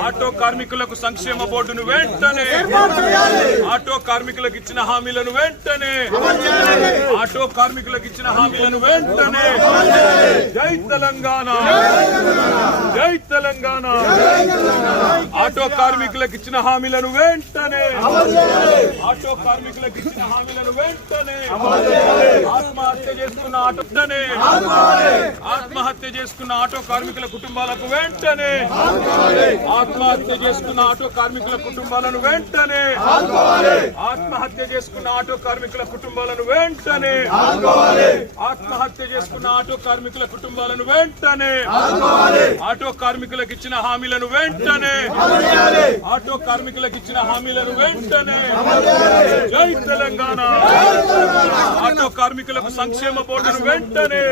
auto కార్మికులకు సంక్షేమ బోర్డును వెంటనే ఆటో కార్మికులకు ఇచ్చిన హామీలను వెంటనే ఆటో కార్మికులకు ఇచ్చిన హామీలను వెంటనే జై తెలంగాణ జై తెలంగాణ ఆటో కార్మికులకు ఇచ్చిన హామీలను వెంటనే ఆటో కార్మికులకు ఇచ్చిన హామీలను వెంటనే ఆత్మహత్య చేసుకున్న ఆత్మహత్య చేసుకున్న ఆటో కార్మికుల కుటుంబాలకు వెంటనే ఆత్మహత్య చేసుకున్న ఆటో కార్మికుల కుటుంబాలను వెంటనే ఆత్మహత్య చేసుకున్న ఆటో కార్మికుల కుటుంబాలను వెంటనే ఆత్మహత్య చేసుకున్న ఆటో కార్మికుల కుటుంబాలను వెంటనే ఆటో కార్మికులకు ఇచ్చిన హామీలను వెంటనే ఆటో కార్మికులకు ఇచ్చిన హామీలను వెంటనే జై తెలంగాణ ఆటో కార్మికులకు సంక్షేమ బోర్డును వెంటనే